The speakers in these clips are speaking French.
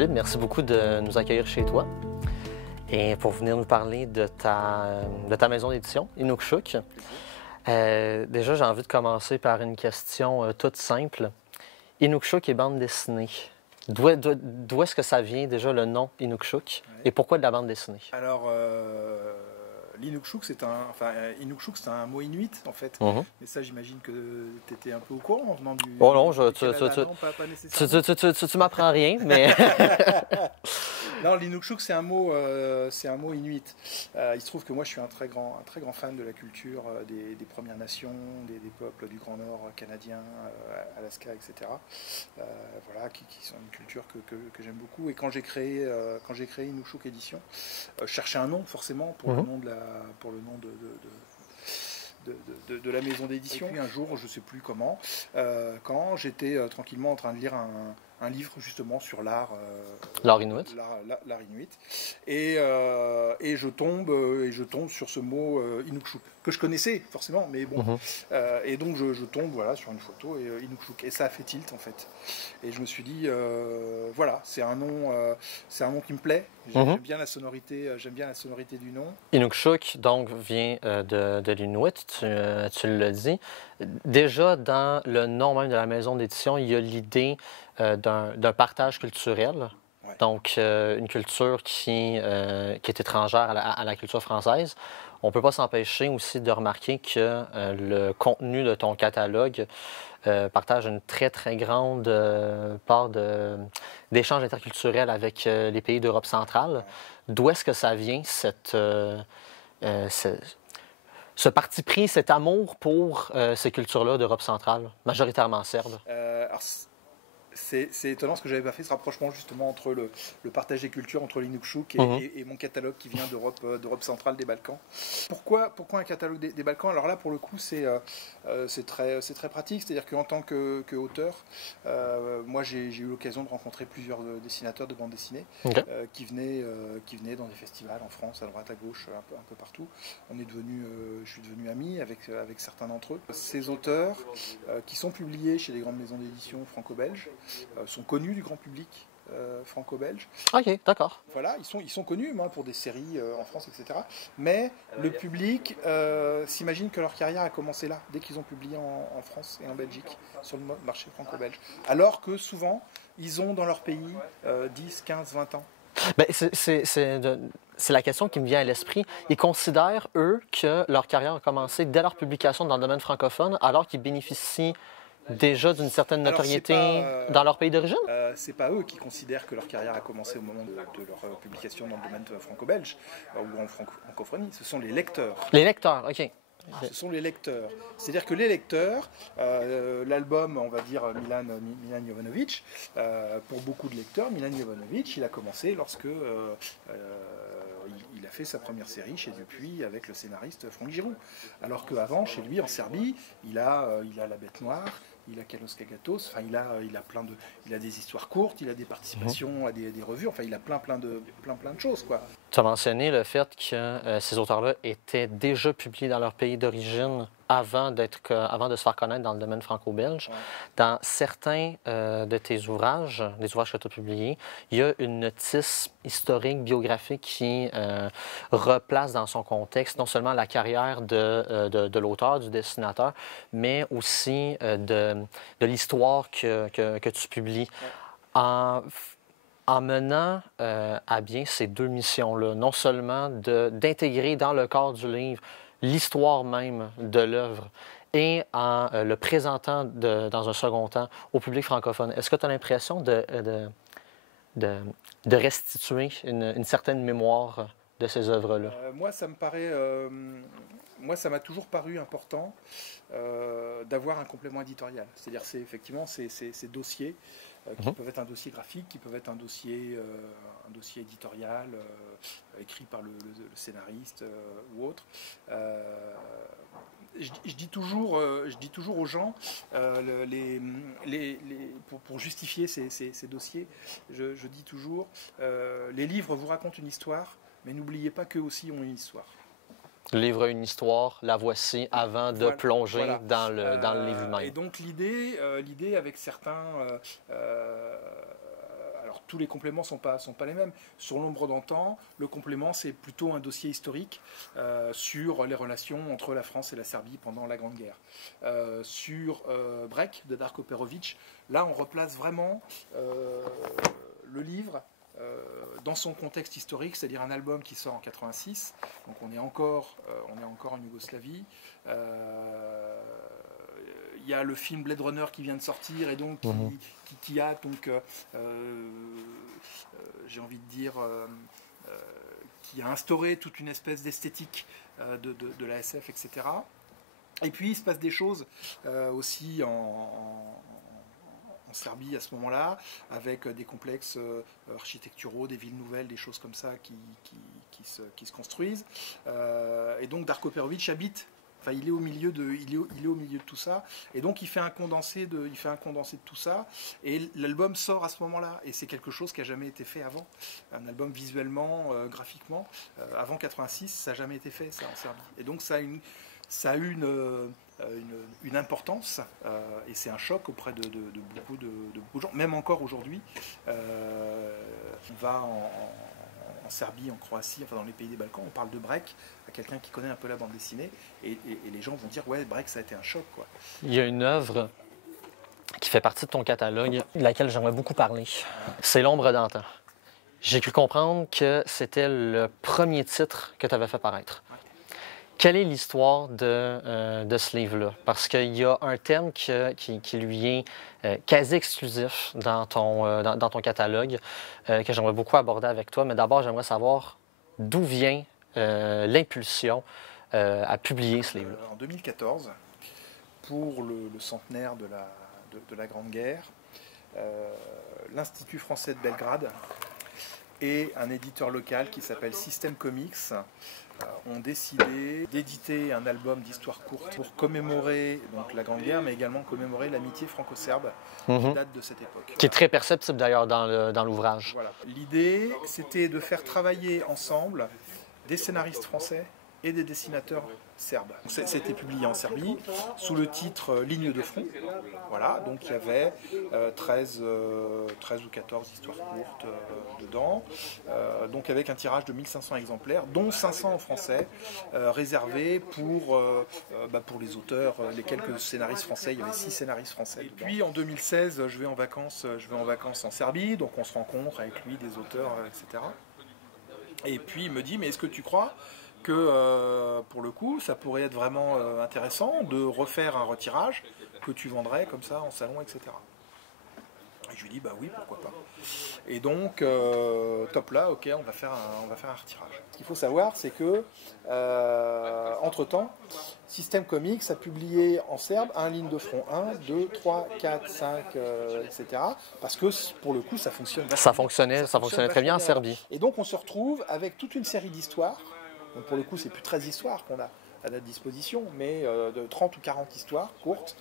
Philippe, merci beaucoup de nous accueillir chez toi et pour venir nous parler de ta maison d'édition, Inukshuk. Déjà, j'ai envie de commencer par une question toute simple. Inukshuk et bande dessinée. D'où est-ce que ça vient déjà le nom Inukshuk et pourquoi de la bande dessinée? Alors, l'Inukshuk, c'est Inukshuk, c'est un mot inuit en fait. Mais ça, j'imagine que tu étais un peu au courant en venant du. Oh non, pas nécessairement. tu m'apprends rien, mais. Non, l'Inukshuk, c'est un mot inuit. Il se trouve que moi, je suis un très grand fan de la culture des Premières Nations, des peuples du Grand Nord canadien, Alaska, etc. Voilà, qui sont une culture que j'aime beaucoup. Et quand j'ai créé Inukshuk Édition, je cherchais un nom forcément pour le nom de la maison d'édition. Et puis un jour, je ne sais plus comment, quand j'étais tranquillement en train de lire un livre justement sur l'art Inuit. L'art inuit. Et je tombe sur ce mot Inukshuk, que je connaissais forcément, mais bon. Et donc je tombe sur une photo et Inukshuk. Et ça a fait tilt en fait. Et je me suis dit, voilà, c'est un nom qui me plaît. J'aime bien la sonorité du nom. Inukshuk, donc, vient de l'Inuit, tu l'as dit. Déjà, dans le nom même de la maison d'édition, il y a l'idée d'un partage culturel. Ouais. Donc, une culture qui est étrangère à la culture française. On ne peut pas s'empêcher aussi de remarquer que le contenu de ton catalogue partage une très, très grande part d'échanges interculturels avec les pays d'Europe centrale. Ouais. D'où est-ce que ça vient, ce parti pris, cet amour pour ces cultures-là d'Europe centrale, majoritairement serbe? C'est étonnant parce que je n'avais pas fait ce rapprochement justement entre le partage des cultures, entre l'Inukshuk et mon catalogue qui vient d'Europe centrale, des Balkans. Pourquoi un catalogue des Balkans? Alors là, pour le coup, c'est très pratique. C'est-à-dire qu'en tant qu'auteur, moi j'ai eu l'occasion de rencontrer plusieurs dessinateurs de bande dessinée qui venaient dans des festivals en France, à droite, à gauche, un peu partout. Je suis devenu ami avec certains d'entre eux. Ces auteurs qui sont publiés chez les grandes maisons d'édition franco-belges sont connus du grand public franco-belge. OK, d'accord. Voilà, ils sont connus pour des séries en France, etc. Mais le public s'imagine que leur carrière a commencé là, dès qu'ils ont publié en France et en Belgique, sur le marché franco-belge. Alors que souvent, ils ont dans leur pays 10, 15, 20 ans. Ben, c'est la question qui me vient à l'esprit. Ils considèrent, eux, que leur carrière a commencé dès leur publication dans le domaine francophone, alors qu'ils bénéficient déjà d'une certaine notoriété dans leur pays d'origine? C'est pas eux qui considèrent que leur carrière a commencé au moment de leur publication dans le domaine franco-belge ou en francophonie. Ce sont les lecteurs. Les lecteurs, OK. Ce sont les lecteurs. C'est-à-dire que les lecteurs, l'album, on va dire Milan Jovanovic, pour beaucoup de lecteurs, Milan Jovanovic, il a commencé lorsque il a fait sa première série chez Dupuis avec le scénariste Franck Giroud. Alors qu'avant, chez lui, en Serbie, il a La Bête Noire, il a Kalos Kagatos, enfin il a des histoires courtes, il a des participations à des revues, enfin il a plein de choses quoi. Tu as mentionné le fait que ces auteurs-là étaient déjà publiés dans leur pays d'origine avant de se faire connaître dans le domaine franco-belge. Ouais. Dans certains de tes ouvrages, des ouvrages que tu as publiés, il y a une notice historique, biographique qui replace dans son contexte non seulement la carrière de l'auteur, du dessinateur, mais aussi de l'histoire que tu publies. Ouais. En menant à bien ces deux missions-là, non seulement d'intégrer dans le corps du livre l'histoire même de l'œuvre et en le présentant dans un second temps au public francophone, est-ce que tu as l'impression de restituer une certaine mémoire de ces œuvres-là? Moi, ça m'a toujours paru important d'avoir un complément éditorial. C'est-à-dire, effectivement, ces dossiers qui peuvent être un dossier graphique, qui peuvent être un dossier éditorial écrit par le scénariste ou autre. Je dis toujours aux gens, pour justifier ces dossiers, je dis toujours, les livres vous racontent une histoire, mais n'oubliez pas qu'eux aussi ont une histoire. Le livre a une histoire, la voici avant de plonger dans le livre lui-même. Et donc l'idée avec certains, alors tous les compléments sont pas les mêmes. Sur l'ombre d'antan, le complément c'est plutôt un dossier historique sur les relations entre la France et la Serbie pendant la Grande Guerre. Sur Break de Darko Perović, là on replace vraiment le livre dans son contexte historique, c'est-à-dire un album qui sort en 86, donc on est encore en Yougoslavie. Il y a le film Blade Runner qui vient de sortir et donc qui a donc j'ai envie de dire qui a instauré toute une espèce d'esthétique de la SF, etc. Et puis il se passe des choses aussi en Serbie à ce moment-là, avec des complexes architecturaux, des villes nouvelles, des choses comme ça qui se construisent. Et donc Darko Perović habite, enfin il est au milieu de tout ça, et donc il fait un condensé de tout ça, et l'album sort à ce moment-là, et c'est quelque chose qui n'a jamais été fait avant. Un album visuellement, graphiquement, avant 86, ça n'a jamais été fait, ça, en Serbie. Et donc ça a eu une importance et c'est un choc auprès de beaucoup de gens, même encore aujourd'hui. On va en Serbie, en Croatie, enfin dans les pays des Balkans, on parle de Break à quelqu'un qui connaît un peu la bande dessinée et les gens vont dire ouais, Break ça a été un choc, quoi. Il y a une œuvre qui fait partie de ton catalogue, de laquelle j'aimerais beaucoup parler. C'est L'ombre d'antan. J'ai cru comprendre que c'était le premier titre que tu avais fait paraître. Quelle est l'histoire de ce livre-là? Parce qu'il y a un thème qui lui est quasi exclusif dans ton catalogue, que j'aimerais beaucoup aborder avec toi. Mais d'abord, j'aimerais savoir d'où vient l'impulsion à publier ce livre-là. En 2014, pour le centenaire de la Grande Guerre, l'Institut français de Belgrade et un éditeur local qui s'appelle System Comics ont décidé d'éditer un album d'histoire courte pour commémorer donc, la Grande Guerre, mais également commémorer l'amitié franco-serbe qui date de cette époque. Qui est très perceptible d'ailleurs dans l'ouvrage. Voilà. L'idée, c'était de faire travailler ensemble des scénaristes français et des dessinateurs serbes. C'était publié en Serbie sous le titre Ligne de front. Voilà, donc il y avait 13 ou 14 histoires courtes dedans, donc avec un tirage de 1500 exemplaires, dont 500 en français, réservés pour les auteurs, les quelques scénaristes français. Il y avait 6 scénaristes français. Et puis en 2016, je vais en vacances en Serbie, donc on se rencontre avec lui, des auteurs, etc. Et puis il me dit, mais est-ce que tu crois que pour le coup, ça pourrait être vraiment intéressant de refaire un retirage que tu vendrais comme ça en salon, etc. Et je lui dis, bah oui, pourquoi pas. Et donc, top là, ok, on va faire un retirage. Ce qu'il faut savoir, c'est que, entre-temps, System Comics a publié en serbe un ligne de front 1, 2, 3, 4, 5, etc. Parce que, pour le coup, ça fonctionne. Ça fonctionnait très bien en Serbie. Et donc, on se retrouve avec toute une série d'histoires. Donc pour le coup, c'est plus 13 histoires qu'on a à notre disposition, mais de 30 ou 40 histoires courtes.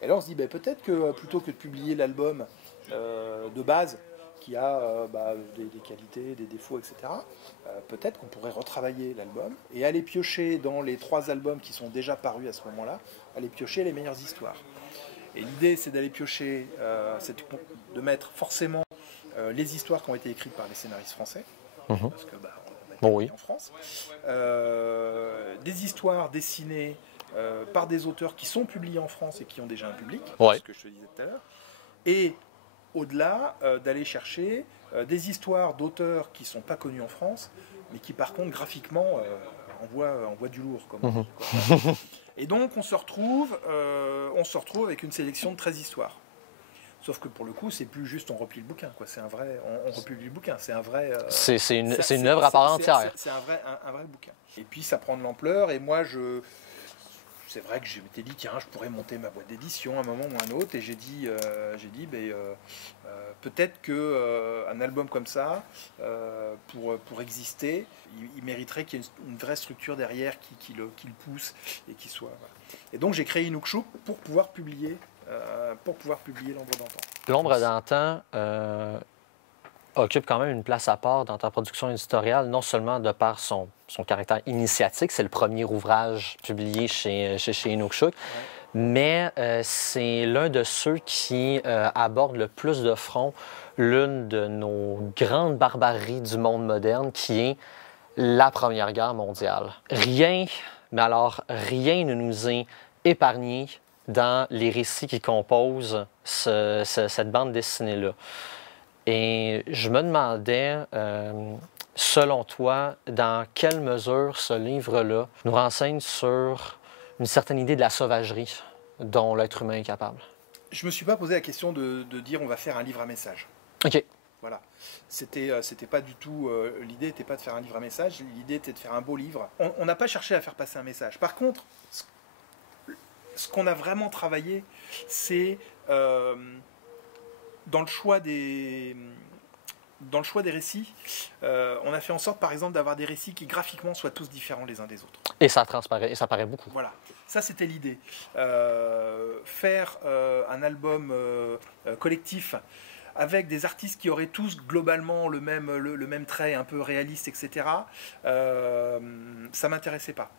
Et là, on se dit, peut-être que plutôt que de publier l'album de base, qui a des qualités, des défauts, etc., peut-être qu'on pourrait retravailler l'album et aller piocher dans les 3 albums qui sont déjà parus à ce moment-là, aller piocher les meilleures histoires. Et l'idée, c'est d'aller piocher, c'est de mettre forcément les histoires qui ont été écrites par les scénaristes français, parce que en France, des histoires dessinées par des auteurs qui sont publiés en France et qui ont déjà un public, ce que je te disais tout à l'heure, et au-delà d'aller chercher des histoires d'auteurs qui ne sont pas connus en France, mais qui par contre graphiquement envoient du lourd, comme on dit, quoi. Et donc on se retrouve avec une sélection de 13 histoires. Sauf que pour le coup, c'est plus juste on replie le bouquin, quoi. C'est un vrai, on replie le bouquin, c'est un vrai. C'est une œuvre à part entière. C'est un vrai bouquin. Et puis ça prend de l'ampleur. Et moi, c'est vrai que je m'étais dit tiens, je pourrais monter ma boîte d'édition à un moment ou un autre. Et j'ai dit peut-être que un album comme ça, pour exister, il mériterait qu'il y ait une vraie structure derrière qui le pousse et qui soit. Voilà. Et donc j'ai créé Inukshuk pour pouvoir publier L'ombre d'antan. L'ombre d'antan occupe quand même une place à part dans ta production éditoriale, non seulement de par son caractère initiatique, c'est le premier ouvrage publié chez Inukshuk, mais c'est l'un de ceux qui aborde le plus de front l'une de nos grandes barbaries du monde moderne, qui est la Première Guerre mondiale. Rien, mais alors rien ne nous est épargné dans les récits qui composent cette bande dessinée-là. Et je me demandais, selon toi, dans quelle mesure ce livre-là nous renseigne sur une certaine idée de la sauvagerie dont l'être humain est capable. Je me suis pas posé la question de dire on va faire un livre à message. OK. Voilà. C'était pas du tout... l'idée n'était pas de faire un livre à message, l'idée était de faire un beau livre. On n'a pas cherché à faire passer un message. Par contre, ce qu'on a vraiment travaillé, c'est dans le choix des récits, on a fait en sorte, par exemple, d'avoir des récits qui graphiquement soient tous différents les uns des autres. Et ça transparaît, et ça paraît beaucoup. Voilà, ça c'était l'idée. Faire un album collectif avec des artistes qui auraient tous globalement le même trait un peu réaliste, etc., ça m'intéressait pas.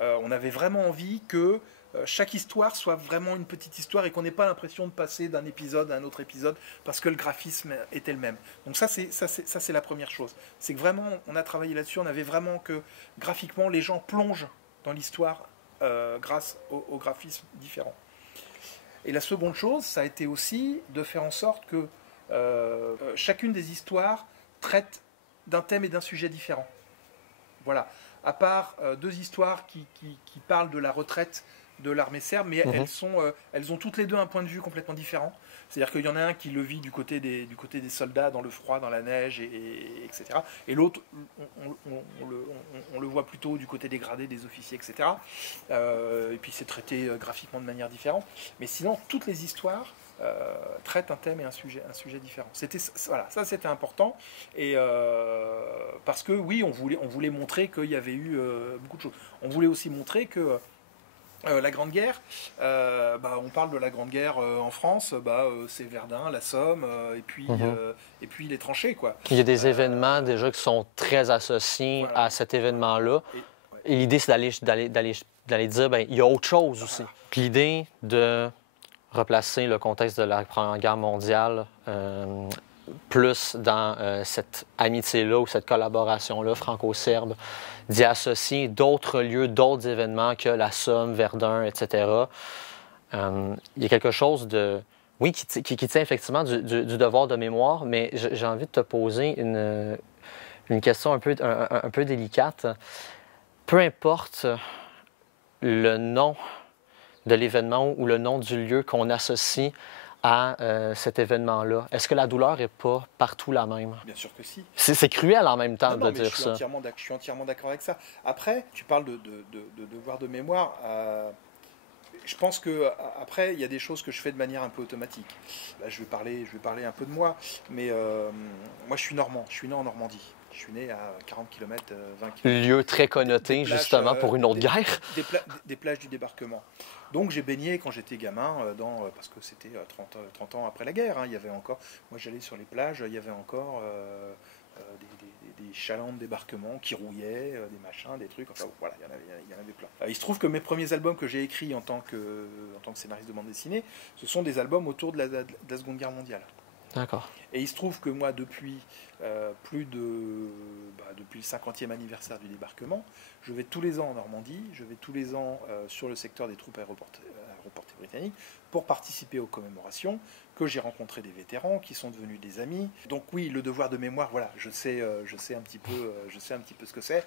On avait vraiment envie que chaque histoire soit vraiment une petite histoire et qu'on n'ait pas l'impression de passer d'un épisode à un autre épisode parce que le graphisme était le même. Donc ça c'est la première chose. C'est que vraiment on a travaillé là-dessus, on avait vraiment que graphiquement les gens plongent dans l'histoire grâce au graphisme différent. Et la seconde chose, ça a été aussi de faire en sorte que chacune des histoires traite d'un thème et d'un sujet différent. Voilà. À part deux histoires qui parlent de la retraite de l'armée serbe, mais elles ont toutes les deux un point de vue complètement différent. C'est-à-dire qu'il y en a un qui le vit du côté des soldats, dans le froid, dans la neige, etc. Et l'autre, on le voit plutôt du côté des gradés, des officiers, etc. Et puis c'est traité graphiquement de manière différente. Mais sinon, toutes les histoires traitent un thème et un sujet différent. Voilà, ça c'était important. Et parce que oui, on voulait montrer qu'il y avait eu beaucoup de choses. On voulait aussi montrer que la Grande Guerre, on parle de la Grande Guerre en France, c'est Verdun, la Somme, et puis les tranchées, quoi. Il y a des événements déjà qui sont très associés à cet événement-là. Et l'idée, c'est d'aller dire, il y a autre chose aussi. Puis l'idée de replacer le contexte de la Première Guerre mondiale plus dans cette amitié-là ou cette collaboration-là franco-serbe, d'y associer d'autres lieux, d'autres événements que la Somme, Verdun, etc. Il y a quelque chose de... Oui, qui tient effectivement du devoir de mémoire, mais j'ai envie de te poser une question un peu délicate. Peu importe le nom de l'événement ou le nom du lieu qu'on associe à cet événement-là. Est-ce que la douleur n'est pas partout la même? Bien sûr que si. C'est cruel en même temps de dire ça. Je suis entièrement d'accord avec ça. Après, tu parles de devoir de mémoire. Je pense que après, il y a des choses que je fais de manière un peu automatique. Là, je vais parler un peu de moi, mais moi, je suis normand. Je suis né en Normandie. Je suis né à 40 km, 20 km. Lieu très connoté, justement, pour une autre guerre. Des plages du débarquement. Donc j'ai baigné quand j'étais gamin, parce que c'était 30 ans après la guerre. Il y avait encore, moi j'allais sur les plages, il y avait encore des chalands de débarquement qui rouillaient, des machins, des trucs. Enfin voilà, il y en avait plein. Il se trouve que mes premiers albums que j'ai écrits en tant que scénariste de bande dessinée, ce sont des albums autour de la Seconde Guerre mondiale. D'accord. Et il se trouve que moi, depuis depuis le 50e anniversaire du débarquement, je vais tous les ans en Normandie, je vais tous les ans sur le secteur des troupes aéroportées britanniques pour participer aux commémorations, que j'ai rencontré des vétérans qui sont devenus des amis. Donc oui, le devoir de mémoire, voilà, je sais un petit peu ce que c'est.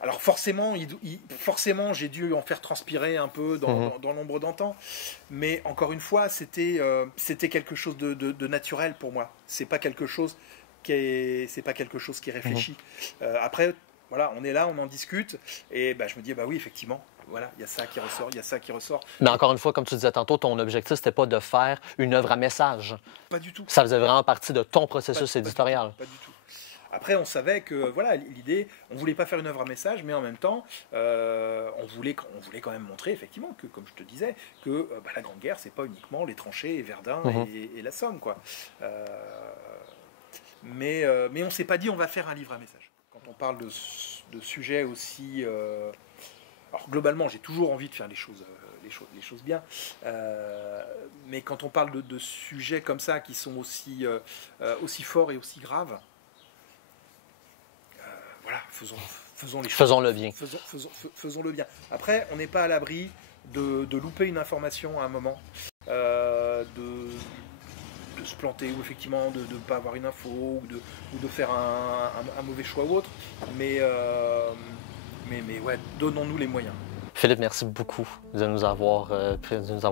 Alors forcément, j'ai dû en faire transpirer un peu dans l'ombre d'antan, mais encore une fois, c'était quelque chose de naturel pour moi. C'est pas quelque chose qui est réfléchi. Après, voilà, on est là, on en discute, et je me dis oui, effectivement. Voilà, il y a ça qui ressort, Mais encore une fois, comme tu disais tantôt, ton objectif, c'était pas de faire une œuvre à message. Pas du tout. Ça faisait vraiment partie de ton processus éditorial. Pas du tout. Après, on savait que voilà, l'idée, on voulait pas faire une œuvre à message, mais en même temps, on voulait quand même montrer effectivement que, comme je te disais, que la Grande Guerre, c'est pas uniquement les tranchées et Verdun et la Somme, quoi. Mais on s'est pas dit on va faire un livre à message. Quand on parle de sujets aussi Alors globalement, j'ai toujours envie de faire les choses bien, mais quand on parle de sujets comme ça qui sont aussi forts et aussi graves, voilà, faisons les choses. Faisons-le bien. Faisons-le bien. Après, on n'est pas à l'abri de louper une information à un moment, de se planter, ou effectivement de ne pas avoir une info, ou de faire un mauvais choix ou autre. Mais ouais, donnons-nous les moyens. Philippe, merci beaucoup de nous avoir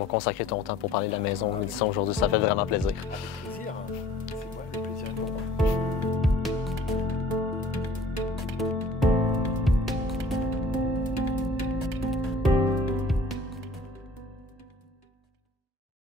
consacré ton temps pour parler de la maison d'édition aujourd'hui. Ça fait vraiment plaisir. Avec plaisir.